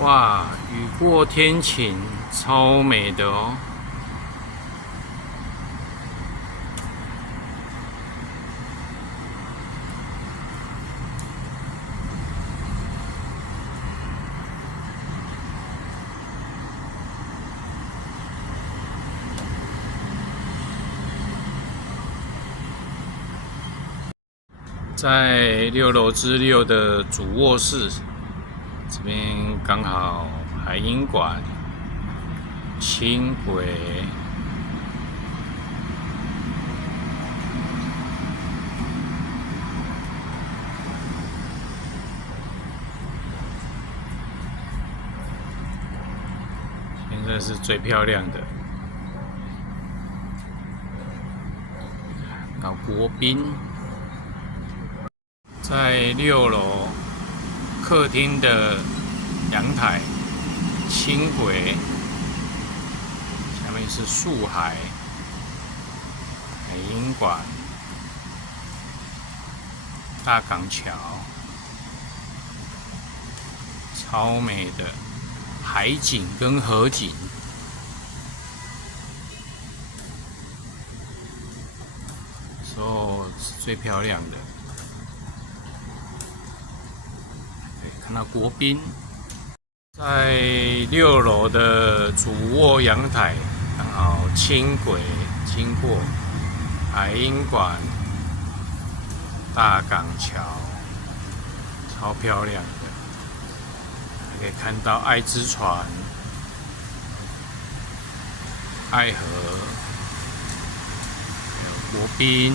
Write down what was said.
哇，雨过天晴，超美的哦！在6楼之6的主卧室，这边刚好海音馆、轻轨。现在是最漂亮的，到国宾，在6楼客厅的阳台，轻轨，下面是树海、海音馆、大港桥，超美的海景跟河景。是最漂亮的。看到国宾，在6楼的主卧阳台，刚好轻轨经过，海音馆、大港桥，超漂亮的。还可以看到爱之船、爱河，还有国宾。